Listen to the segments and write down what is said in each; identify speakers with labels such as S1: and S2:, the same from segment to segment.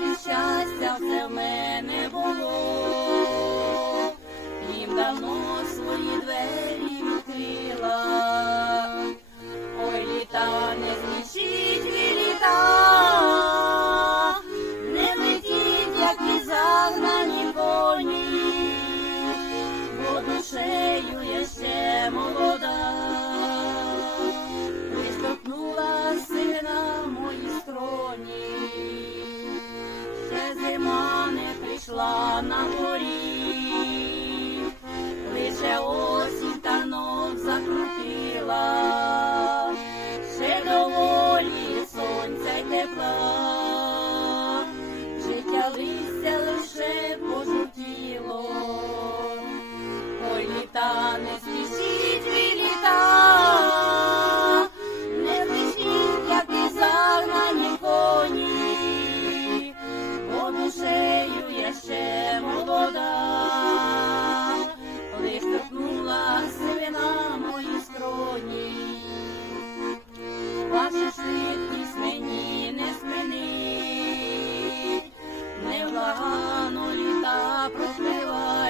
S1: і щастя все в мене було. Їм давно на горі. Лише осінь танок закрутила, ще доволі сонця й тепла, життя листя лише пожутіло.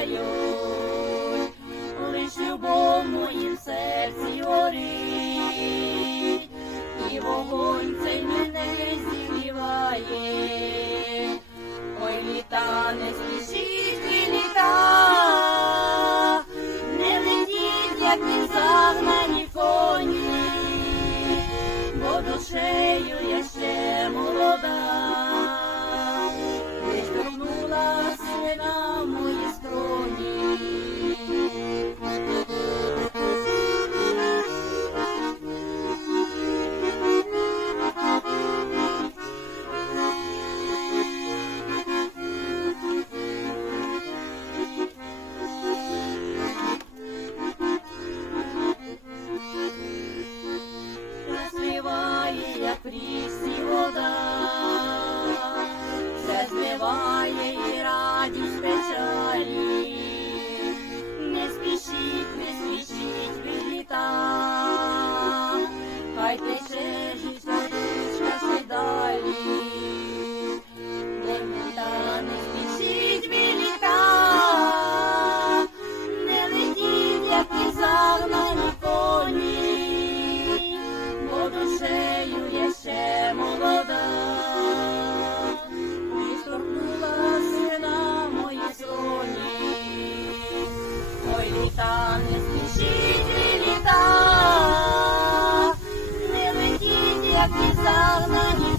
S1: палють, лиш любов моїм серці горить. не спішіть літа, не летіть, як ні загнані.